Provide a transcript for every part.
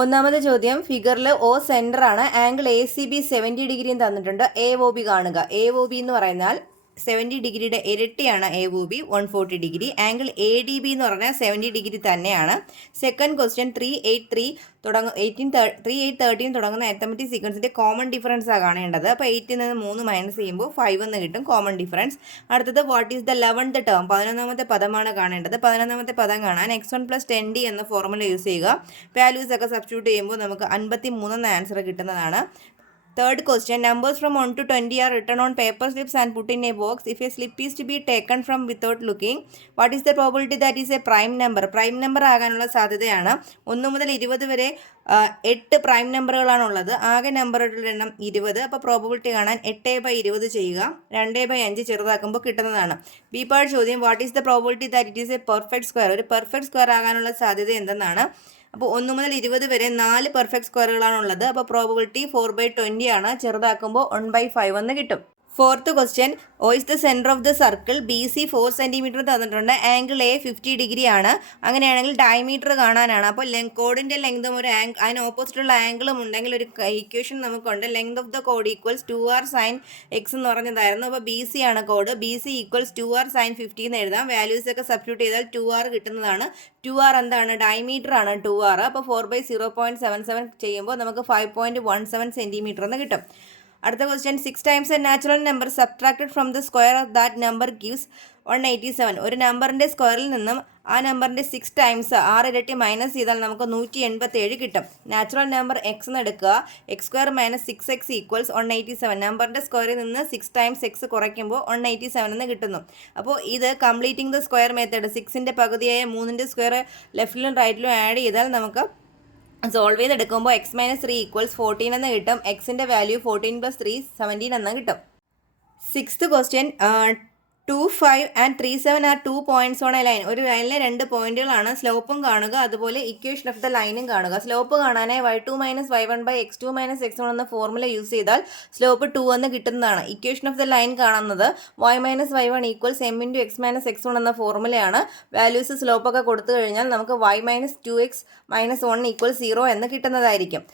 ഒന്നാമത്തെ ചോദ്യം ഫിഗറിൽ ഒ സെൻറ്റർ ആണ്. ആംഗിൾ എ സി ബി 70 ഡിഗ്രിയും തന്നിട്ടുണ്ട്. എ ഒ ബി കാണുക. എ ഒ ബി എന്ന് പറയുന്നാൽ 70 ഡിഗ്രിയുടെ ഇരട്ടിയാണ് A O B, 140 degree. Angle A D B എന്ന് പറഞ്ഞാൽ 70 ഡിഗ്രി തന്നെയാണ്. സെക്കൻഡ് ക്വസ്റ്റ്യൻ 3, 8, 13 തുടങ്ങുന്ന അരിത്തമെറ്റിക് സീക്വൻസിൻ്റെ കോമൺ ഡിഫറൻസ് ആണ് കാണേണ്ടത്. അപ്പോൾ 8ൽ നിന്ന് 3 മൈനസ് ചെയ്യുമ്പോൾ 5 എന്ന് കിട്ടും കോമൺ ഡിഫറൻസ്. അടുത്തത് what is the 11th term, 11ാമത്തെ പദമാണ് കാണേണ്ടത്. 11ാമത്തെ പദം കാണാൻ x1 + 10d എന്ന ഫോർമുല യൂസ് ചെയ്യുക. വാല്യൂസ് ഒക്കെ സബ്സ്റ്റിറ്റ്യൂട്ട് ചെയ്യുമ്പോൾ നമുക്ക് 53 എന്ന ആൻസർ കിട്ടുന്നതാണ്. Third question, numbers from 1 to 20 are written on paper slips and put in a box. If a slip is to be taken from without looking, what is the probability that is a prime number? Prime number ആകാനുള്ള സാധ്യതയാണ്. 1 മുതൽ 20 വരെ 8 prime നമ്പറുകളാണുള്ളത്. ആകെ നമ്പറുകളുടെ എണ്ണം 20. അപ്പോൾ probability കാണാൻ 8/20 ചെയ്യുക. 2/5 ചെറുതാക്കുമ്പോൾ കിട്ടുന്നതാണ്. ബി പാർട്ട് ചോദ്യം, what is the probability that it is A perfect square? ഒരു പെർഫെക്റ്റ് സ്ക്വയർ ആകാനുള്ള സാധ്യത എന്തെന്നാണ്. അപ്പോൾ 1 മുതൽ 20 വരെ 4 പെർഫെക്റ്റ് സ്ക്വയറുകളാണുള്ളത്. അപ്പോൾ പ്രോബബിലിറ്റി 4/20 ആണ്. ചെറുതാക്കുമ്പോൾ 1/5 എന്ന് കിട്ടും. Fourth question, O is the centre of the circle. B C 4 centimetre തന്നിട്ടുണ്ട്. ആംഗിൾ എ 50 ഡിഗ്രി ആണ്. അങ്ങനെയാണെങ്കിൽ ഡയമീറ്റർ കാണാനാണ്. അപ്പോൾ കോഡിൻ്റെ ലെങ്തും അതിന് ഓപ്പോസിറ്റുള്ള ആംഗിളും ഉണ്ടെങ്കിൽ ഒരു ഇക്വേഷൻ നമുക്കുണ്ട്. Length of the code equals 2r sin x എന്ന് പറഞ്ഞതായിരുന്നു. അപ്പോൾ ബി സി ആണ് code. B C equals 2r sin 50 എന്ന് എഴുതാം. വാല്യൂസ് ഒക്കെ സബ്സ്റ്റിറ്റ്യൂട്ട് ചെയ്താൽ 2r കിട്ടുന്നതാണ്. 2r എന്താണ്? ഡയമീറ്റർ ആണ് 2r. അപ്പോൾ 4/0.77 ചെയ്യുമ്പോൾ നമുക്ക് 5.17 സെൻറ്റിമീറ്റർ എന്ന് കിട്ടും. അടുത്ത question, 6 times a natural number subtracted from the square of that number gives 187. ഒരു നമ്പറിൻ്റെ സ്ക്വയറിൽ നിന്നും ആ നമ്പറിൻ്റെ 6 times 6 ഇരട്ടി മൈനസ് ചെയ്താൽ നമുക്ക് 187 കിട്ടും. നാച്ചുറൽ നമ്പർ എക്സ് എന്ന് എടുക്കുക. x² - 6x = 187. നമ്പറിൻ്റെ സ്ക്വയറിൽ നിന്ന് 6 times x കുറയ്ക്കുമ്പോൾ 187 എന്ന് കിട്ടുന്നു. അപ്പോൾ ഇത് കംപ്ലീറ്റിംഗ് ദ സ്ക്വയർ മെത്തേഡ്, 6ൻ്റെ പകുതിയായ 3ൻ്റെ സ്ക്വയർ ലെഫ്റ്റിലും റൈറ്റിലും ആഡ് ചെയ്താൽ നമുക്ക് സോൾവ് ചെയ്തെടുക്കുമ്പോൾ x - 3 = 14 എന്ന് കിട്ടും. എക്സിൻ്റെ വാല്യൂ 14 + 3 17 എന്ന് കിട്ടും. Sixth question, 2, 5 and 3, 7 are 2 points on a line. ഒരു ലൈനിലെ 2 പോയിന്റുകളാണ്. സ്ലോപ്പും കാണുക, അതുപോലെ ഇക്വേഷൻ ഓഫ് ദ ലൈനും കാണുക. സ്ലോപ്പ് കാണാനായി y2 - y1/x2 - x1 എന്ന ഫോർമുല യൂസ് ചെയ്താൽ സ്ലോപ്പ് 2 എന്ന് കിട്ടുന്നതാണ്. ഇക്വേഷൻ ഓഫ് ദ ലൈൻ കാണുന്നത് y - y1 = m × x - x1 എന്ന ഫോർമുലയാണ്. വാല്യൂസ് സ്ലോപ്പൊക്കെ കൊടുത്തു കഴിഞ്ഞാൽ നമുക്ക് y - 2x - 1 = 0 എന്ന് കിട്ടുന്നതായിരിക്കും.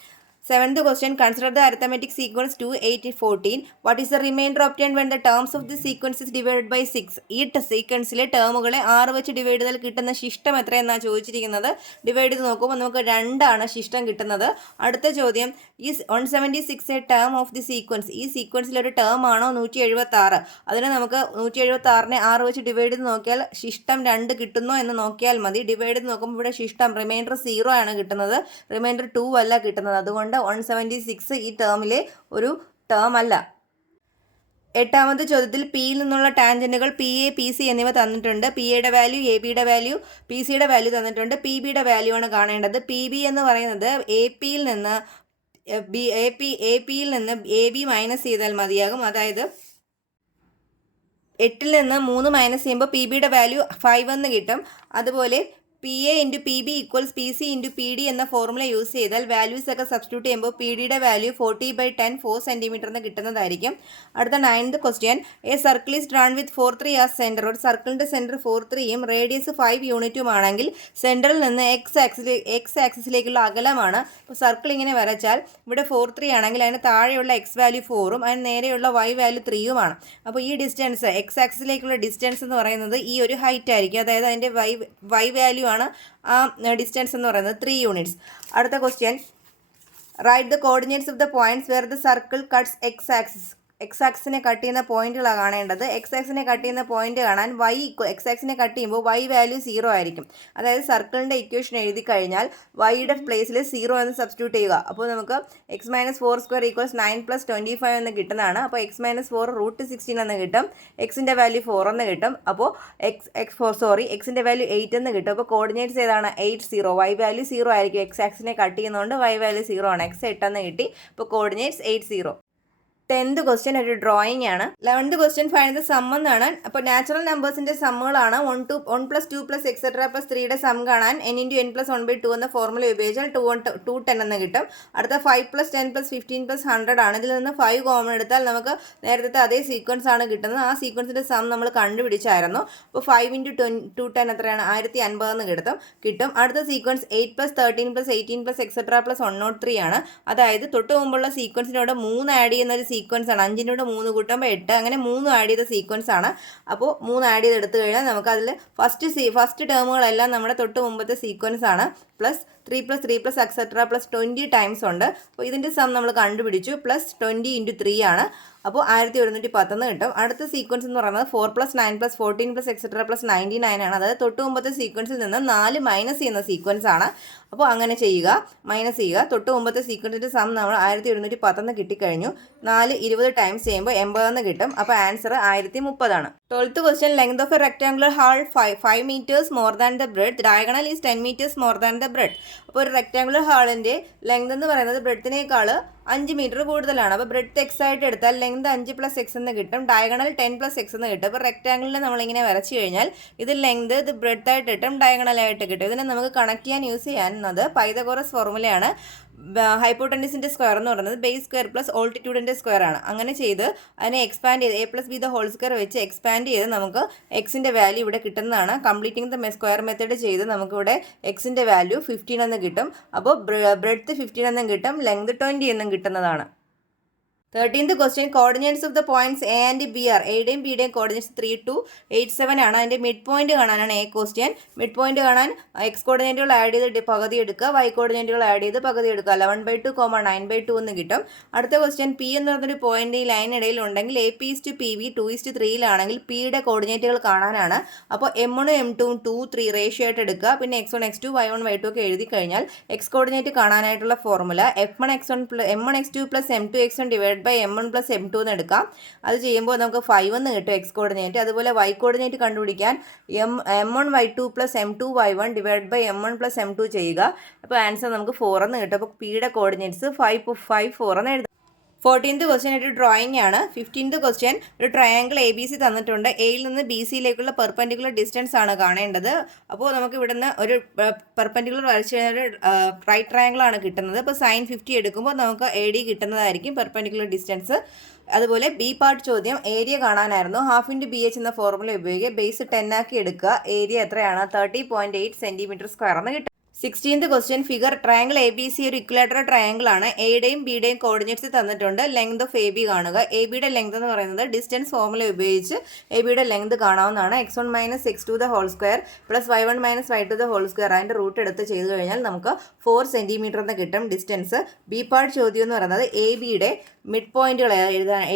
Seventh question, consider the arithmetic sequence 2, 8, 14. What is the remainder obtained when the terms of the sequence is divided by 6? ഈ സീക്വൻസിലെ ടേമുകളെ 6 വെച്ച് divide ചെയ്താൽ കിട്ടുന്ന ശിഷ്ടം എത്രയെന്നാണ് ചോദിച്ചിരിക്കുന്നത്. ഡിവൈഡ് ചെയ്ത് നോക്കുമ്പോൾ നമുക്ക് 2 ആണ് ശിഷ്ടം കിട്ടുന്നത്. അടുത്ത ചോദ്യം, is 176 A term of the sequence? ഈ സീക്വൻസിലെ ഒരു ടേം ആണോ 176? അതിന് നമുക്ക് 176നെ 6 വെച്ച് ഡിവൈഡ് ചെയ്ത് നോക്കിയാൽ ശിഷ്ടം 2 കിട്ടുന്നോ എന്ന് നോക്കിയാൽ മതി. ഡിവൈഡ് ചെയ്ത് നോക്കുമ്പോൾ ഇവിടെ ശിഷ്ടം റിമൈൻഡർ 0 ആണ് കിട്ടുന്നത്. റിമൈൻഡർ 2 അല്ല കിട്ടുന്നത്. അതുകൊണ്ട് 176 ഈ ടേമിലെ ഒരു ടേം അല്ല. എട്ടാമത്തെ ചോദ്യത്തിൽ പിയിൽ നിന്നുള്ള ടാൻജന്റുകൾ പി എ, പി സി എന്നിവ തന്നിട്ടുണ്ട്. പി എയുടെ വാല്യൂ, എ ബിയുടെ വാല്യൂ, പി സിയുടെ വാല്യൂ തന്നിട്ടുണ്ട്. പി ബിയുടെ വാല്യൂ ആണ് കാണേണ്ടത്. പി ബി എന്ന് പറയുന്നത് എ പിയിൽ നിന്ന് എ ബി മൈനസ് ചെയ്താൽ മതിയാകും. അതായത് 8ൽ നിന്ന് 3 മൈനസ് ചെയ്യുമ്പോൾ പി ബിയുടെ വാല്യൂ 5 എന്ന് കിട്ടും. അതുപോലെ P A × P B = P C × P D എന്ന ഫോർമുല യൂസ് ചെയ്താൽ വാല്യൂസ് ഒക്കെ സബ്സ്റ്റിറ്റ്യൂട്ട് ചെയ്യുമ്പോൾ പി ഡിയുടെ വാല്യൂ 40/10 4 സെൻറ്റിമീറ്റർ എന്ന് കിട്ടുന്നതായിരിക്കും. അടുത്ത 9th question, A circle is drawn with 4, 3 as centre. ഒരു സർക്കിളിൻ്റെ സെൻറ്റർ 4, 3യും റേഡിയസ് 5 യൂണിറ്റും ആണെങ്കിൽ സെൻറ്ററിൽ നിന്ന് എക്സ് ആക്സിസിലേക്കുള്ള അകലമാണ്. അപ്പോൾ സർക്കിൾ ഇങ്ങനെ വരച്ചാൽ ഇവിടെ 4, 3 ആണെങ്കിൽ അതിന് താഴെയുള്ള എക്സ് വാല്യൂ 4ഉം അതിന് നേരെയുള്ള വൈ വാല്യൂ 3യുമാണ്. അപ്പോൾ ഈ ഡിസ്റ്റൻസ്, എക്സ് ആക്സിസിലേക്കുള്ള ഡിസ്റ്റൻസ് എന്ന് പറയുന്നത് ഈ ഒരു ഹൈറ്റ് ആയിരിക്കും. അതായത് അതിൻ്റെ വൈ വാല്യൂ ആണ് ആ ഡിസ്റ്റൻസ് എന്ന് പറയുന്നത് 3 യൂണിറ്റ്സ്. അടുത്ത question, right the coordinates of the points where the circle cuts x axis. X ആക്സിനെ കട്ട് ചെയ്യുന്ന പോയിന്റുകളാണ് കാണേണ്ടത്. എക്സ് ആക്സിനെ കട്ട് ചെയ്യുന്ന പോയിന്റ് കാണാൻ എക്സ് ആക്സിനെ കട്ട് ചെയ്യുമ്പോൾ വൈ വാല്യൂ 0 ആയിരിക്കും. അതായത് സർക്കിളിൻ്റെ ഇക്വേഷൻ എഴുതി കഴിഞ്ഞാൽ വൈയുടെ പ്ലേസിൽ 0 എന്ന് സബ്സ്റ്റിറ്റ്യൂട്ട് ചെയ്യുക. അപ്പോൾ നമുക്ക് x - 4² = 9 + 25 എന്ന് കിട്ടുന്നതാണ്. അപ്പോൾ x - 4 √16 എന്ന് കിട്ടും. എക്സിൻ്റെ വാല്യൂ 4 എന്ന് കിട്ടും. അപ്പോൾ എക്സിൻ്റെ വാല്യൂ 8 എന്ന് കിട്ടും. അപ്പോൾ കോർഡിനേറ്റ്സ് ഏതാണ്? 8, 0. വൈ വാല്യൂ 0 ആയിരിക്കും. എക്സ് ആക്സിനെ കട്ട് ചെയ്യുന്നതുകൊണ്ട് വൈ വാല്യൂ 0 ആണ്. x 8 എന്ന് കിട്ടി. അപ്പോൾ കോർഡിനേറ്റ്സ് 8, 0. 10th ക്വസ്റ്റ്യൻ ഒരു ഡ്രോയിങ് ആണ്. 11th question find the sum എന്നാണ്. അപ്പോൾ നാച്ചുറൽ നമ്പേഴ്സിന്റെ സമ്മുകളാണ് 1 + 2 + എക്സെട്ര + 3യുടെ സം കാണാൻ n × n + 1/2 എന്ന ഫോർമുല ഉപയോഗിച്ചാൽ 210 എന്ന് കിട്ടും. അടുത്ത 5 + 10 + 15 + 100 ആണ്. ഇതിൽ നിന്ന് 5 കോമൺ എടുത്താൽ നമുക്ക് നേരത്തെ അതേ സീക്വൻസ് ആണ് കിട്ടുന്നത്. ആ സീക്വൻസിന്റെ സം നമ്മൾ കണ്ടുപിടിച്ചായിരുന്നു. അപ്പോൾ 5 × 210 എത്രയാണ്? 1050 എന്ന് കിട്ടും. അടുത്ത സീക്വൻസ് 8 + 13 + 18 + എക്സെട്ര + 103 ആണ്. അതായത് തൊട്ട് മുമ്പുള്ള സീക്വൻസിനോട് 3 ആഡ് ചെയ്യുന്ന ഒരു സീക്വൻസ് ആണ്. 5-നോട് 3 കൂട്ടുമ്പോൾ 8, അങ്ങനെ 3 ആഡ് ചെയ്ത സീക്വൻസ് ആണ്. അപ്പോൾ 3 ആഡ് ചെയ്ത് എടുത്തു കഴിഞ്ഞാൽ നമുക്ക് അതിൽ ഫസ്റ്റ് ടേമുകളെല്ലാം നമ്മുടെ തൊട്ട് മുമ്പത്തെ സീക്വൻസ് ആണ്. പ്ലസ് 3 + 3 + എക്സെട്ര + 20 ടൈംസ് ഉണ്ട്. അപ്പോൾ ഇതിൻ്റെ സം നമ്മൾ കണ്ടുപിടിച്ചു. പ്ലസ് 20 × 3 ആണ്. അപ്പോൾ 1110 എന്ന് കിട്ടും. അടുത്ത സീക്വൻസ് എന്ന് പറയുന്നത് 4 + 9 + 14 + എക്സെട്ര + 99 ആണ്. അതായത് തൊട്ട് മുമ്പത്തെ സീക്വൻസിൽ നിന്ന് 4 മൈനസ് ചെയ്യുന്ന സീക്വൻസ് ആണ്. അപ്പോൾ അങ്ങനെ മൈനസ് ചെയ്യുക. തൊട്ട് മുമ്പത്തെ സീക്വൻസിൻ്റെ സം നമ്മൾ 1110 കിട്ടിക്കഴിഞ്ഞു. 4 20 ടൈംസ് ചെയ്യുമ്പോൾ 80 എന്ന് കിട്ടും. അപ്പോൾ ആൻസർ 1030 ആണ്. 12th question length of a rectangular hall 5 metres more than the breadth. Diagonal is 10 metres more than the breadth. അപ്പോൾ ഒരു റെക്ടാങ്കുലർ ഹാളിൻ്റെ ലെങ്ത് എന്ന് പറയുന്നത് ബ്രെഡ്ത്തിനേക്കാൾ 5 മീറ്റർ കൂടുതലാണ്. അപ്പോൾ ബ്രെഡ്ത്ത് എക്സ് ആയിട്ട് എടുത്താൽ ലെങ്ത് 5 + x എന്ന് കിട്ടും. ഡയഗണൽ 10 + x എന്ന് കിട്ടും. അപ്പോൾ റെക്ടാങ്കിളിനെ നമ്മളിങ്ങനെ വരച്ച് കഴിഞ്ഞാൽ ഇത് ലെങ്ത്, ഇത് ബ്രെഡ്ത്ത് ആയിട്ട് കിട്ടും, ഡയഗണലായിട്ട് കിട്ടും. ഇതിനെ നമുക്ക് കണക്ട് ചെയ്യാൻ യൂസ് ചെയ്യാവുന്നത് പൈതഗോറസ് ഫോർമുലയാണ്. ഹൈപ്പോട്ടൻസിൻ്റെ സ്ക്വയർ എന്ന് പറയുന്നത് ബേസ് സ്ക്വയർ പ്ലസ് ഓൾട്ടിറ്റ്യൂഡിൻ്റെ സ്ക്വയർ ആണ്. അങ്ങനെ ചെയ്ത് അതിനെ എക്സ്പാൻഡ് ചെയ്ത് a + b the whole square വെച്ച് എക്സ്പാൻഡ് ചെയ്ത് നമുക്ക് എക്സിൻ്റെ വാല്യൂ ഇവിടെ കിട്ടുന്നതാണ്. കംപ്ലീറ്റിംഗ് ദ സ്ക്വയർ മെത്തേഡ് ചെയ്ത് നമുക്കിവിടെ എക്സിൻ്റെ വാല്യൂ 15 എന്ന് കിട്ടും. അപ്പോൾ ബ്രെഡ്ത്ത് 15 എന്നും കിട്ടും, ലെങ്ത് 20 എന്നും കിട്ടുന്നതാണ്. 13th question coordinates of the points A and B are. എയുടെയും ബിയുടെയും കോർഡിനേറ്റ്സ് 3 to 8, 7 ആണ്. അതിൻ്റെ മിഡ് പോയിന്റ് കാണാനാണ് എ ക്വസ്റ്റ്യൻ. മിഡ് പോയിന്റ് കാണാൻ എക്സ് കോർഡിനേറ്റുകൾ ആഡ് ചെയ്ത് പകുതി എടുക്കുക, വൈ കോർഡിനേറ്റുകൾ ആഡ് ചെയ്ത് പകുതി എടുക്കുക. 11/2, 9/2 എന്ന് കിട്ടും. അടുത്ത ക്വസ്റ്റ്യൻ പി എന്ന് പറഞ്ഞൊരു പോയിന്റ് ഈ ലൈനിടയിൽ ഉണ്ടെങ്കിൽ AP is to PB 2:3 പിയുടെ കോർഡിനേറ്റുകൾ കാണാനാണ്. അപ്പോൾ M1 M2 2 3 റേഷ്യോ ആയിട്ട് എടുക്കുക. പിന്നെ x1 x2 y1 y2 ഒക്കെ എഴുതി കഴിഞ്ഞാൽ X coordinate കാണാനായിട്ടുള്ള formula M1 x2 + M2 x1 / M1 + M2 എന്ന് എടുക്കാം. അത് ചെയ്യുമ്പോൾ നമുക്ക് 5 എന്ന് കിട്ടും എക്സ് കോർഡിനേറ്റ്. അതുപോലെ വൈ കോർഡിനേറ്റ് കണ്ടുപിടിക്കാൻ M1 y2 + M2 y1 / M1 + M2 ചെയ്യുക. അപ്പോൾ ആൻസർ നമുക്ക് 4 എന്ന് കിട്ടും. അപ്പോൾ പിയുടെ കോർഡിനേറ്റ്സ് 5 4 എന്ന് എഴുതാം. 14th ക്വസ്റ്റ്യൻ ഒരു ഡ്രോയിങ് ആണ്. 15th ക്വസ്റ്റ്യൻ ഒരു ട്രയാങ്കിൾ ABC തന്നിട്ടുണ്ട്. എയിൽ നിന്ന് BCയിലേക്കുള്ള പെർപെൻഡിക്കുലർ ഡിസ്റ്റൻസ് ആണ് കാണേണ്ടത്. അപ്പോൾ നമുക്ക് ഇവിടുന്ന് ഒരു പെർപെൻഡിക്കുലർ വരച്ച് കഴിഞ്ഞാൽ ഒരു റൈറ്റ് ട്രയാങ്കിൾ ആണ് കിട്ടുന്നത്. അപ്പോൾ sin 50 എടുക്കുമ്പോൾ നമുക്ക് AD കിട്ടുന്നതായിരിക്കും പെർപെൻഡിക്കുലർ ഡിസ്റ്റൻസ്. അതുപോലെ ബി പാർട്ട് ചോദ്യം ഏരിയ കാണാനായിരുന്നു. ½ × BH എന്ന ഫോർമുല ഉപയോഗിക്കുക. ബേസ് 10 ആക്കി എടുക്കുക. ഏരിയ എത്രയാണ്? 30.8 cm² എന്ന് കിട്ടും. 16th question figure triangle ABC ഒരു ഇക്വലാറ്ററൽ ട്രയാങ്കിൾ ആണ്. എയുടെയും ബിയുടെയും കോർഡിനേറ്റ്സ് തന്നിട്ടുണ്ട്. ലെങ്ത് ഓഫ് AB കാണുക. ABയുടെ ലെങ്ത് എന്ന് പറയുന്നത് ഡിസ്റ്റൻസ് ഫോർമുല ഉപയോഗിച്ച് ABയുടെ ലെങ്ത് കാണാവുന്നതാണ്. x1 - x2 the whole square plus y1 - y2 the whole square. അതിൻ്റെ റൂട്ട് എടുത്ത് ചെയ്ത് കഴിഞ്ഞാൽ നമുക്ക് 4 cm എന്ന് കിട്ടും ഡിസ്റ്റൻസ്. ബി പാർട്ട് ചോദ്യം എന്ന് പറയുന്നത് ABയുടെ മിഡ് പോയിന്റുകൾ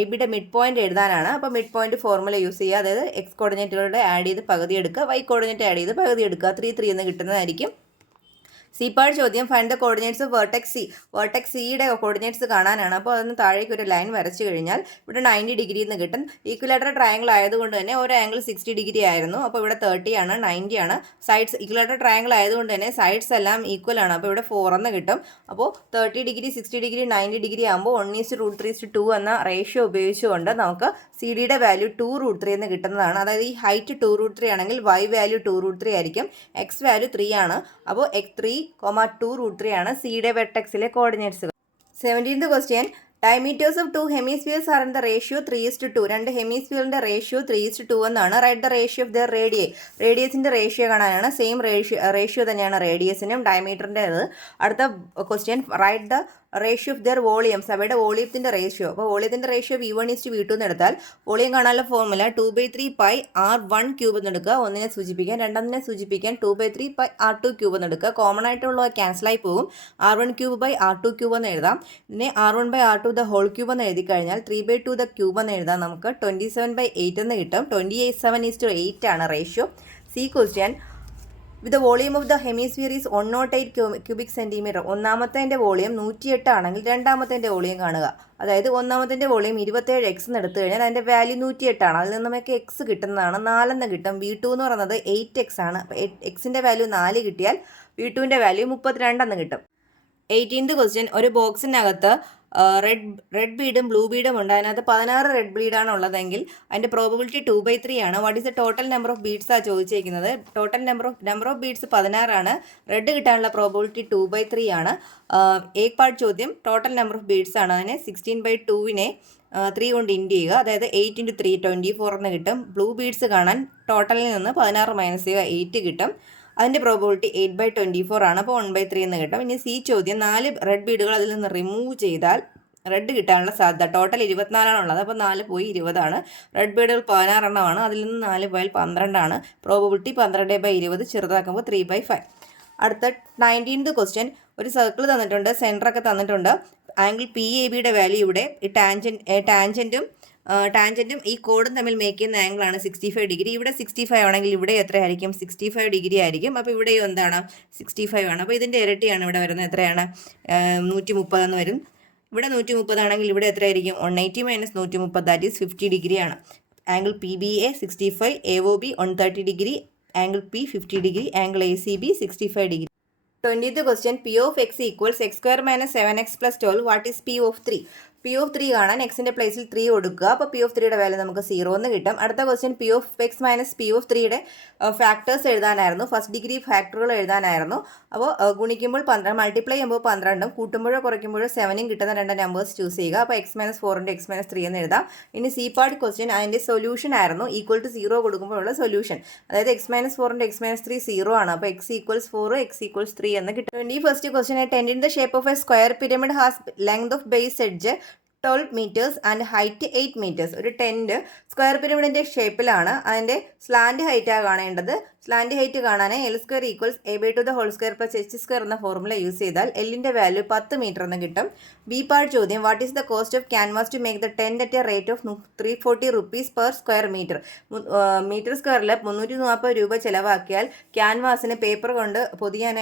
ABയുടെ മിഡ് പോയിന്റ് എഴുതാനാണ്. അപ്പോൾ മിഡ് പോയിന്റ് ഫോർമുല യൂസ് ചെയ്യുക. അതായത് എക്സ് കോർഡിനേറ്റുകളുടെ ആഡ് ചെയ്ത് പകുതി എടുക്കുക, വൈ കോർഡിനേറ്റ് ആഡ് ചെയ്ത് പകുതി എടുക്കുക. 3 എന്ന് കിട്ടുന്നതായിരിക്കും. സി പാർട്ട് ചോദ്യം find the coordinates of vertex C. Vertex സിയുടെ കോർഡിനേറ്റ്സ് കാണാനാണ്. അപ്പോൾ അതിന് താഴേക്ക് ഒരു ലൈൻ വരച്ച് കഴിഞ്ഞാൽ ഇവിടെ 90 ഡിഗ്രി എന്ന് കിട്ടും. ഈക്വലാറ്ററൽ ട്രയാങ്കിൾ ആയതുകൊണ്ട് തന്നെ ഒരു ആംഗിൾ 60 ഡിഗ്രി ആയിരുന്നു. അപ്പോൾ ഇവിടെ 30 ആണ്, 90 ആണ്. സൈഡ്സ് ഈക്വലാറ്ററൽ ട്രയാങ്കിൾ ആയതുകൊണ്ട് തന്നെ സൈഡ്സ് എല്ലാം ഈക്വൽ ആണ്. അപ്പോൾ ഇവിടെ 4 എന്ന് കിട്ടും. അപ്പോൾ 30 ഡിഗ്രി 60 ഡിഗ്രി 90 ഡിഗ്രി ആകുമ്പോൾ 1:√3:2 എന്ന റേഷ്യോ ഉപയോഗിച്ചുകൊണ്ട് നമുക്ക് സി ഡിയുടെ വാല്യൂ 2√3 എന്ന് കിട്ടുന്നതാണ്. അതായത് ഈ ഹൈറ്റ് 2√3 ആണെങ്കിൽ വൈ വാല്യൂ 2√3 ആയിരിക്കും. എക്സ് വാല്യൂ 3 ആണ്. അപ്പോൾ x3, 2√3 ആണ് സിയുടെ വെർട്ടെക്സിലെ കോർഡിനേറ്റ്സുകൾ. 17th question diameters of 2 hemispheres are in the ratio 3:2. രണ്ട് ഹെമിസ്ഫിയറിൻ്റെ റേഷ്യോ 3:2 എന്നാണ്. Write the ratio of the radii. റേഡിയസിൻ്റെ റേഷ്യോ കാണാനാണ്. സെയിം റേഷ്യോ തന്നെയാണ് റേഡിയസിനും ഡയമീറ്ററിൻ്റേത്. അടുത്ത question right the ratio of their volumes. അവയുടെ വോളിയത്തിൻ്റെ റേഷ്യോ. അപ്പോൾ വോളിയത്തിൻ്റെ റേഷ്യോ V1:V2 എന്ന് എടുത്താൽ വോളിയം കാണാനുള്ള ഫോർമുല 2/3 π R1³ എന്ന് എടുക്കുക. ഒന്നിനെ സൂചിപ്പിക്കാൻ, രണ്ടാമതിനെ സൂചിപ്പിക്കാൻ 2/3 π R2³ എന്ന് എടുക്കുക. കോമൺ ആയിട്ടുള്ള ക്യാൻസലായി പോകും. R1³ R2³ എന്ന് എഴുതാം. ഇതിനെ R1/R2 ദ ഹോൾ ക്യൂബ് എന്ന് എഴുതി കഴിഞ്ഞാൽ 3/2 ദ ക്യൂബ് എന്ന് എഴുതാം. നമുക്ക് 27/8 എന്ന് കിട്ടും. 27:8 ആണ് ratio. C question with volume of the hemisphere is 108 cubic centimeter. ഒന്നാമത്തെ വോളിയം 108 ആണെങ്കിൽ രണ്ടാമത്തെ വോളിയം കാണുക. അതായത് ഒന്നാമത്തെ വോളിയം 27x എന്ന് എടുത്തു കഴിഞ്ഞാൽ അതിൻ്റെ വാല്യൂ 108 ആണ്. അതിൽ നിന്ന് നമുക്ക് എക്സ് കിട്ടുന്നതാണ്. 4 എന്ന് കിട്ടും. V2 എന്ന് പറയുന്നത് 8x ആണ്. അപ്പോൾ എക്സിൻ്റെ വാല്യൂ 4 കിട്ടിയാൽ V2ൻ്റെ വാല്യൂ 32 എന്ന് കിട്ടും. 18th ക്വസ്റ്റ്യൻ ഒരു ബോക്സിനകത്ത് റെഡ് ബീഡും ബ്ലൂ ബീഡും ഉണ്ട്. അതിനകത്ത് 16 റെഡ് ബീഡാണ് ഉള്ളതെങ്കിൽ അതിൻ്റെ പ്രോബബിലിറ്റി 2/3 ആണ്. What is the total number of ബീഡ്സാണ് ചോദിച്ചിരിക്കുന്നത്. ടോട്ടൽ നമ്പർ ഓഫ് ബീഡ്സ് 16 ആണ്. റെഡ് കിട്ടാനുള്ള പ്രോബബിലിറ്റി 2/3 ആണ്. ഏക് പാർട്ട് ചോദ്യം ടോട്ടൽ നമ്പർ ഓഫ് ബീഡ്സ് ആണ്. അതിനെ 16/2 3 കൊണ്ട് ഇൻഡ് ചെയ്യുക. അതായത് 8 × 3 24 എന്ന് കിട്ടും. ബ്ലൂ ബീഡ്സ് കാണാൻ ടോട്ടലിൽ നിന്ന് 16 മൈനസ് ചെയ്യുക 8 കിട്ടും. അതിൻ്റെ പ്രോബബിലിറ്റി 8/24 ആണ്. അപ്പോൾ 1/3 എന്ന് കിട്ടും. ഇനി സി ചോദ്യം 4 റെഡ് ബീഡുകൾ അതിൽ നിന്ന് റിമൂവ് ചെയ്താൽ റെഡ് കിട്ടാനുള്ള സാധ്യത. ടോട്ടൽ 24 ഉള്ളത്. അപ്പോൾ 4 പോയി 20 ആണ്. റെഡ് ബീഡുകൾ 16 എണ്ണമാണ്. അതിൽ നിന്ന് 4 പോയാൽ 12 ആണ്. പ്രോബബിലിറ്റി 12/20 ചെറുതാക്കുമ്പോൾ 3/5. അടുത്ത 19th ക്വസ്റ്റ്യൻ. ഒരു സർക്കിൾ തന്നിട്ടുണ്ട്, സെൻറ്ററൊക്കെ തന്നിട്ടുണ്ട്. ആംഗിൾ പി എ ബിയുടെ വാല്യൂ ഇവിടെ ടാൻജൻറ്റും ഈ കോഡും തമ്മിൽ മേക്ക് ചെയ്യുന്ന ആംഗിളാണ് 65 ഡിഗ്രി. ഇവിടെ 65 ആണെങ്കിൽ ഇവിടെ എത്രയായിരിക്കും? 65 ഡിഗ്രി ആയിരിക്കും. അപ്പോൾ ഇവിടെയും എന്താണ്? 65 ആണ്. അപ്പോൾ ഇതിൻ്റെ ഇരട്ടിയാണ് ഇവിടെ വരുന്നത്. എത്രയാണ്? 130 എന്ന് വരും. ഇവിടെ 130 ആണെങ്കിൽ ഇവിടെ എത്രയായിരിക്കും? 180 - 130 ദാറ്റ് ഈസ് 50 ഡിഗ്രിയാണ്. Angle P B A 65, A O B 130 degree, angle P 50 degree, angle A C B 65 degree. 20th question. P of x equals x² - 7x + 12. What is P of 3? P of 3 കാണാൻ എക്സിൻ്റെ പ്ലേസിൽ 3 കൊടുക്കുക. അപ്പോൾ P of 3യുടെ value നമുക്ക് 0 എന്ന് കിട്ടും. അടുത്ത question P of x - P of 3യുടെ ഫാക്ടേഴ്സ് എഴുതാനായിരുന്നു. ഫസ്റ്റ് ഡിഗ്രി ഫാക്ടറുകൾ എഴുതാനായിരുന്നു. അപ്പോൾ ഗുണിക്കുമ്പോൾ 12, മൾട്ടിപ്ലൈ ചെയ്യുമ്പോൾ 12, കൂട്ടുമ്പോഴോ കുറയ്ക്കുമ്പോഴോ 7 കിട്ടുന്ന 2 നമ്പേഴ്സ് ചൂസ് ചെയ്യുക. അപ്പോൾ x - 4 × x - 3 എന്ന് എഴുതാം. ഇനി സി പാർട്ട് ക്വസ്റ്റ്യൻ അതിൻ്റെ സൊല്യൂഷൻ ആയിരുന്നു. ഈക്വൽ ടു 0 കൊടുക്കുമ്പോഴുള്ള സൊല്യൂഷൻ. അതായത് x - 4 × x - 3 0 ആണ്. അപ്പോൾ x = 4, x = 3 എന്ന് കിട്ടും. 21st question. A tent in the shape of a square pyramid has length of base edge 12 meters and height 8 meters. ഒരു tent square പിരമിഡിൻ്റെ ഷേപ്പിലാണ്. അതിൻ്റെ സ്ലാൻഡ് ഹൈറ്റാണ് കാണേണ്ടത്. സ്ലാൻഡ് ഹൈറ്റ് കാണാൻ L² = a/2² + h² എന്ന ഫോർമുല യൂസ് ചെയ്താൽ എല്ലിൻ്റെ വാല്യൂ 10 മീറ്റർ എന്ന് കിട്ടും. ബി പാർട്ട് ചോദ്യം. What is the cost of canvas to make the tent at a rate of 340 rupees per square meter? Metre സ്ക്വയറിൽ 340 രൂപ ചിലവാക്കിയാൽ ക്യാൻവാസിന് പേപ്പർ കൊണ്ട് പൊതിയാൻ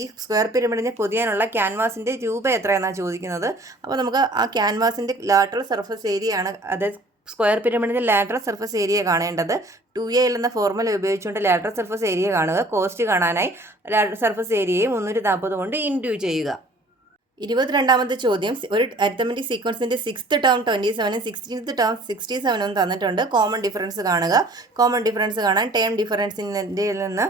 ഈ സ്ക്വയർ പിരമിഡിനെ പൊതിയാനുള്ള ക്യാൻവാസിൻ്റെ രൂപ എത്രയെന്നാണ് ചോദിക്കുന്നത്. അപ്പോൾ നമുക്ക് ആ ക്യാൻവാസിൻ്റെ ലാറ്ററൽ സർഫസ് ഏരിയ ആണ്, അതായത് സ്ക്വയർ പിരമിഡിൻ്റെ ലാറ്ററൽ സർഫസ് ഏരിയ കാണേണ്ടത്. 2AL എന്ന ഫോർമുല ഉപയോഗിച്ചുകൊണ്ട് ലാറ്ററൽ സർഫസ് ഏരിയ കാണുക. കോസ്റ്റ് കാണാനായി ലാറ്ററൽ സർഫസ് ഏരിയയെ 340 കൊണ്ട് ഇൻഡ്യൂ ചെയ്യുക. 22ാമത്തെ ചോദ്യം. ഒരു arithmetic സീക്വൻസിൻ്റെ 6th term 27, 16th term 67 തന്നിട്ടുണ്ട്. കോമൺ ഡിഫറൻസ് കാണുക. കോമൺ ഡിഫറൻസ് കാണാൻ ടേം ഡിഫറൻസിൻ്റെ നിന്ന്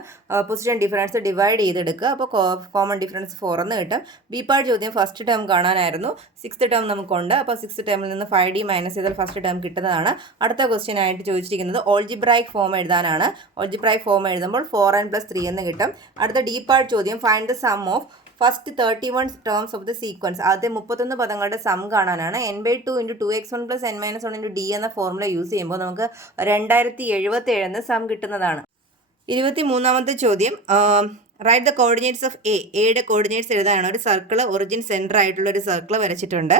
പൊസിഷൻ ഡിഫറൻസ് ഡിവൈഡ് ചെയ്തെടുക്കുക. അപ്പോൾ കോമൺ ഡിഫറൻസ് 4 എന്ന് കിട്ടും. ബി പാർട്ട് ചോദ്യം. ഫസ്റ്റ് ടേം കാണാനായിരുന്നു. 6th ടേം നമുക്കുണ്ട്. അപ്പോൾ 6th ടേമിൽ നിന്ന് 5D മൈനസ് ചെയ്താൽ ഫസ്റ്റ് ടേം കിട്ടുന്നതാണ്. അടുത്ത ക്വസ്റ്റ്യൻ ആയിട്ട് ചോദിച്ചിരിക്കുന്നത് ഓൾജിബ്രായിക് ഫോം എഴുതാനാണ്. ഓൾജിബ്രായിക് ഫോം എഴുതുമ്പോൾ 4n + 3 എന്ന് കിട്ടും. അടുത്ത ഡി പാർട്ട് ചോദ്യം. Find the sum of first 31 terms of the sequence. ആദ്യം 31 പദങ്ങളുടെ സം കാണാനാണ്. n/2 × 2x1 + n - 1 × d എന്ന ഫോർമുല യൂസ് ചെയ്യുമ്പോൾ നമുക്ക് 2077 എന്ന് സം കിട്ടുന്നതാണ്. 23ാമത്തെ ചോദ്യം. റൈറ്റ് ദ കോർഡിനേറ്റ്സ് ഓഫ് എയുടെ കോർഡിനേറ്റ്സ് എഴുതാനാണ്. ഒരു സർക്കിൾ ഒറിജിൻ സെൻറ്റർ ആയിട്ടുള്ള ഒരു സർക്കിൾ വരച്ചിട്ടുണ്ട്.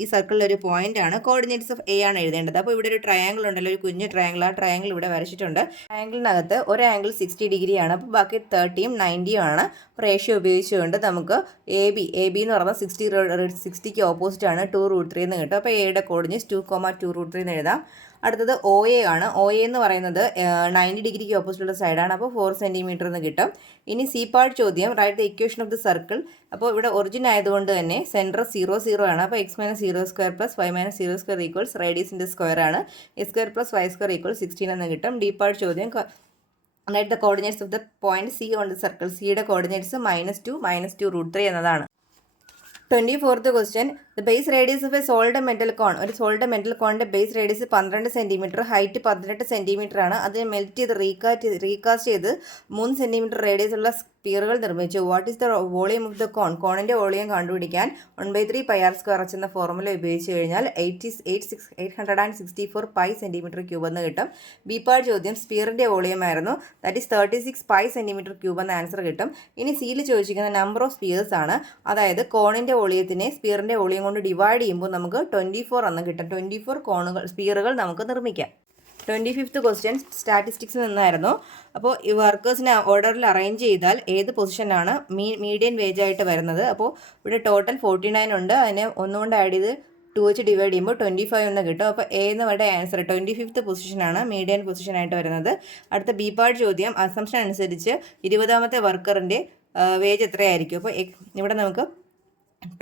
ഈ സർക്കിളിൽ ഒരു പോയിന്റ് ആണ്. കോർഡിനേറ്റ്സ് ഓഫ് എ ആണ് എഴുതേണ്ടത്. അപ്പോൾ ഇവിടെ ഒരു ട്രയാങ്കിൾ ഉണ്ടല്ലോ, ഒരു കുഞ്ഞ് ട്രയാങ്കിൾ. ആ ട്രയാങ്കിൾ ഇവിടെ വരച്ചിട്ടുണ്ട്. ട്രയാങ്കിളിനകത്ത് ഒരു ആംഗിൾ 60 ഡിഗ്രിയാണ്. അപ്പോൾ ബാക്കി 30ഉം 90ഉം ആണ്. റേഷ്യോ ഉപയോഗിച്ചുകൊണ്ട് നമുക്ക് എ ബി എന്ന് പറഞ്ഞാൽ 60ക്ക് ഓപ്പോസിറ്റ് ആണ്. 2√3 എന്ന് കിട്ടും. അപ്പോൾ എയുടെ കോർഡിനേറ്റ്സ് 2,2√3 എന്ന് എഴുതാം. അടുത്തത് OA ആണ്. OA എന്ന് പറയുന്നത് 90 ഡിഗ്രിക്ക് ഓപ്പോസിറ്റുള്ള സൈഡാണ്. അപ്പോൾ 4 സെൻറ്റിമീറ്റർ എന്ന് കിട്ടും. ഇനി സി പാർട്ട് ചോദ്യം. Write the equation of the circle. അപ്പോൾ ഇവിടെ ഒറിജിൻ ആയതുകൊണ്ട് തന്നെ സെൻറ്റർ 0, 0 ആണ്. അപ്പോൾ x - 0² + y - 0² = റേഡിയസിൻ്റെ സ്ക്വയർ ആണ്. x² + y² = 16 എന്ന് കിട്ടും. ഡി പാർട്ട് ചോദ്യം. Write the coordinates of the point C on the circle. സിയുടെ കോർഡിനേറ്റ്സ് -2, -2√3 എന്നതാണ്. 24th question. The base radius of a solid metal cone. ഒരു സോൾഡ് മെറ്റൽ കോണിൻ്റെ base radius 12 centimetre, height 18 centimetre ആണ്. അതിനെ melt ചെയ്ത് recast ചെയ്ത് 3 centimetre radius ഉള്ള സ്പിയറുകൾ നിർമ്മിച്ചു. What is the volume of the cone? കോണിൻ്റെ വോളിയം കണ്ടുപിടിക്കാൻ 1/3 πr² എന്ന ഫോർമുല ഉപയോഗിച്ച് കഴിഞ്ഞാൽ 864 π cm³ എന്ന് കിട്ടും. ബി പാർട്ട് ചോദ്യം. സ്പിയറിൻ്റെ വോളിയം ആയിരുന്നു. ദാറ്റ് ഈസ് 36 π cm³ എന്ന ആൻസർ കിട്ടും. ഇനി സിയിൽ ചോദിച്ചിരിക്കുന്ന നമ്പർ ഓഫ് സ്പിയേഴ്സ് ആണ്. അതായത് കോണിൻ്റെ വോളിയത്തിനെ സ്പിയറിൻ്റെ വോളിയം കൊണ്ട് ഡിവൈഡ് ചെയ്യുമ്പോൾ നമുക്ക് 24 എന്ന് കിട്ടും. 24 സ്പിയറുകൾ നമുക്ക് നിർമ്മിക്കാം. 25th ക്വസ്റ്റ്യൻ സ്റ്റാറ്റിസ്റ്റിക്സിൽ നിന്നായിരുന്നു. അപ്പോൾ ഈ വർക്കേഴ്സിനെ ഓർഡറിൽ അറേഞ്ച് ചെയ്താൽ ഏത് പൊസിഷനാണ് മീഡിയൻ വേജ് ആയിട്ട് വരുന്നത്? അപ്പോൾ ഇവിടെ ടോട്ടൽ 49 ഉണ്ട്. അതിനെ 1 കൊണ്ട് ആഡ് ചെയ്ത് 2 വെച്ച് ഡിവൈഡ് ചെയ്യുമ്പോൾ 25 എന്ന് കിട്ടും. അപ്പോൾ എ എന്ന് പറയുന്ന ആൻസർ 25th പൊസിഷനാണ് മീഡിയൻ പൊസിഷനായിട്ട് വരുന്നത്. അടുത്ത ബി പാർട്ട് ചോദ്യം. അസംപ്ഷൻ അനുസരിച്ച് 20ാമത്തെ വർക്കറിൻ്റെ വേജ് എത്രയായിരിക്കും? അപ്പോൾ ഇവിടെ നമുക്ക്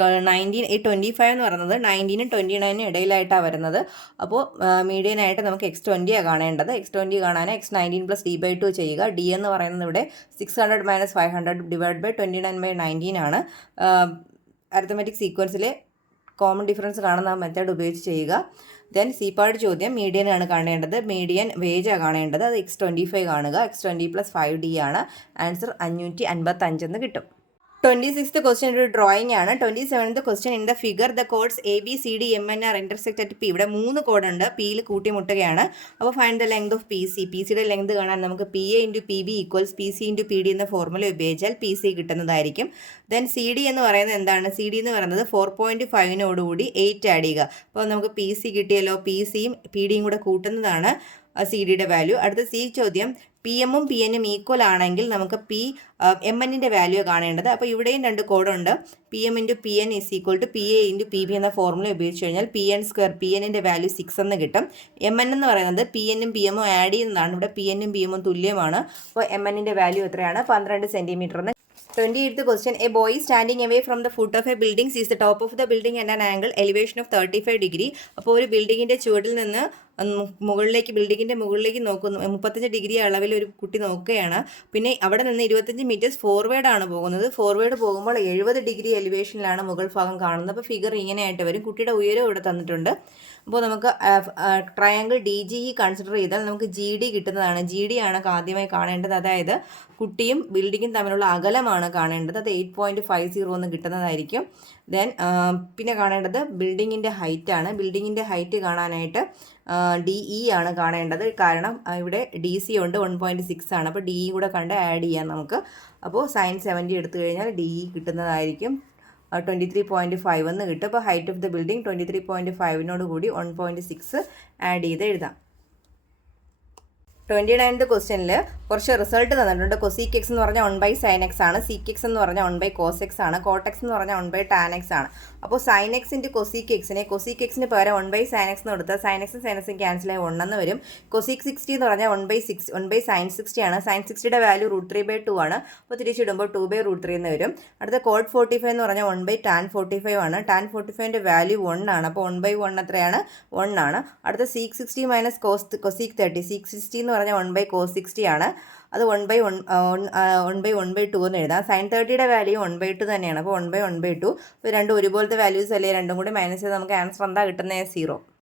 25 എന്ന് പറയുന്നത് 19 29 ഇടയിലായിട്ടാണ് വരുന്നത്. അപ്പോൾ മീഡിയനായിട്ട് നമുക്ക് X20 കാണേണ്ടത്. X20 കാണാൻ X19 + D/2 ചെയ്യുക. D എന്ന് പറയുന്നത് ഇവിടെ 600 - 500 / 29/19 ആണ്. അരിത്തമെറ്റിക് സീക്വൻസിലെ കോമൺ ഡിഫറൻസ് കാണുന്ന മെത്തേഡ് ഉപയോഗിച്ച് ചെയ്യുക. ദെൻ സി പാർട്ട് ചോദ്യം മീഡിയനാണ് കാണേണ്ടത്. മീഡിയൻ വേജാണ് കാണേണ്ടത്. അത് X25 കാണുക. X20 + 5D ആണ്. ആൻസർ 555 എന്ന് കിട്ടും. 26th ക്വസ്റ്റ്യൻ ഒരു ഡ്രോയിങ് ആണ്. 27th question in the figure the chords ABCD MNR intersect at P. ഇവിടെ 3 കോഡുണ്ട്. പിയിൽ കൂട്ടിമുട്ടുകയാണ്. അപ്പോൾ find the length of PC. PCയുടെ ലെങ്ത് കാണാൻ നമുക്ക് PA × PB = PC × PD എന്ന ഫോർമുല ഉപയോഗിച്ചാൽ PC കിട്ടുന്നതായിരിക്കും. ദെൻ CD എന്ന് പറയുന്നത് എന്താണ്? CD എന്ന് പറയുന്നത് 4.5നോടുകൂടി 8 ആഡ് ചെയ്യുക. അപ്പോൾ നമുക്ക് PC കിട്ടിയല്ലോ. PCയും PDയും കൂടെ കൂട്ടുന്നതാണ് CD-യുടെ വാല്യൂ. അടുത്ത C ചോദ്യം PM-ഉം PN-ഉം ഈക്വൽ ആണെങ്കിൽ നമുക്ക് MN-ൻ്റെ വാല്യൂ കാണേണ്ടത്. അപ്പോൾ ഇവിടെയും 2 കോഡുണ്ട്. PM × PN = PA × PB എന്ന ഫോർമുല ഉപയോഗിച്ച് കഴിഞ്ഞാൽ PN². PN-ൻ്റെ വാല്യൂ 6 എന്ന് കിട്ടും. MN എന്ന് പറയുന്നത് PN-ഉം PM-ഉം ആഡ് ചെയ്യുന്നതാണ്. ഇവിടെ PN-ഉം PM-ഉം തുല്യമാണ്. അപ്പോൾ MN-ൻ്റെ വാല്യൂ എത്രയാണ്? 12 സെൻറ്റിമീറ്റർ എന്ന്. 28th question. A boy standing away from the foot of a building sees the top of the building at an angle elevation of 35 degree. അപ്പോൾ ഒരു ബിൽഡിങ്ങിൻ്റെ ചുവട്ടിൽ നിന്ന് ബിൽഡിങ്ങിൻ്റെ മുകളിലേക്ക് നോക്കുന്നു. 35 ഡിഗ്രി അളവിൽ ഒരു കുട്ടി നോക്കുകയാണ്. പിന്നെ അവിടെ നിന്ന് 25 മീറ്റേഴ്സ് ഫോർവേഡാണ് പോകുന്നത്. ഫോർവേഡ് പോകുമ്പോൾ 70 ഡിഗ്രി എലിവേഷനിലാണ് മുകൾ ഭാഗം കാണുന്നത്. അപ്പോൾ ഫിഗർ ഇങ്ങനെയായിട്ട് വരും. കുട്ടിയുടെ ഉയരം ഇവിടെ തന്നിട്ടുണ്ട്. അപ്പോൾ നമുക്ക് ട്രയാങ്കിൾ DGE കൺസിഡർ ചെയ്താൽ നമുക്ക് GD കിട്ടുന്നതാണ്. GD ആണ് ആദ്യമായി കാണേണ്ടത്. അതായത് കുട്ടിയും ബിൽഡിങ്ങും തമ്മിലുള്ള അകലമാണ് കാണേണ്ടത്. അത് 8.50 എന്ന് കിട്ടുന്നതായിരിക്കും. ദെൻ പിന്നെ കാണേണ്ടത് ബിൽഡിങ്ങിൻ്റെ ഹൈറ്റ് ആണ്. ബിൽഡിങ്ങിൻ്റെ ഹൈറ്റ് കാണാനായിട്ട് DE ആണ് കാണേണ്ടത്. കാരണം ഇവിടെ DC ഉണ്ട് 1.6 ആണ്. അപ്പോൾ DE കൂടെ കണ്ട് ആഡ് ചെയ്യാം നമുക്ക്. അപ്പോൾ sin 70 എടുത്തു കഴിഞ്ഞാൽ DE കിട്ടുന്നതായിരിക്കും 23.5 എന്ന് കിട്ടും. അപ്പോൾ ഹൈറ്റ് ഓഫ് ദ ബിൽഡിംഗ് 23.5നോട് കൂടി 1.6 ആഡ് ചെയ്ത് എഴുതാം. 29th ക്വസ്റ്റ്യനിൽ കുറച്ച് റിസൾട്ട് തന്നിട്ടുണ്ട്. cosec x എന്ന് പറഞ്ഞാൽ 1/sin x ആണ്. sec x എന്ന് പറഞ്ഞാൽ 1/cos x ആണ്. cot x എന്ന് പറഞ്ഞാൽ 1/tan x ആണ്. അപ്പോൾ sin x × cosec x-നെ cosec x-ന് പകരം 1/sin x എന്ന് കൊടുത്താൽ sin x sin x cancel ആയി 1 എന്ന് വരും. cosec 60 എന്ന് പറഞ്ഞാൽ 1/sin 60 ആണ്. sin 60യുടെ വാല്യൂ √3/2 ആണ്. അപ്പോൾ തിരിച്ചിടുമ്പോൾ 2/√3 എന്ന് വരും. അടുത്ത cot 45 എന്ന് പറഞ്ഞാൽ 1/tan 45 ആണ്. tan 45ൻ്റെ വാല്യൂ 1 ആണ്. അപ്പോൾ 1/1 എത്രയാണ്? 1 ആണ്. അടുത്ത sec 60 - cosec 30. sec 60 എന്ന് പറഞ്ഞാൽ 1/cos 60 ആണ്. അത് 1/1/2 എന്ന് എഴുതാം. sin 30യുടെ വാല്യൂ 1/2 തന്നെയാണ്. അപ്പോൾ 1/1/2. ഇപ്പോൾ രണ്ടും ഒരുപോലത്തെ വാല്യൂസ് അല്ലേ? രണ്ടും കൂടി മൈനസ് ചെയ്ത് നമുക്ക് ആൻസർ എന്താ കിട്ടുന്നത്? 0.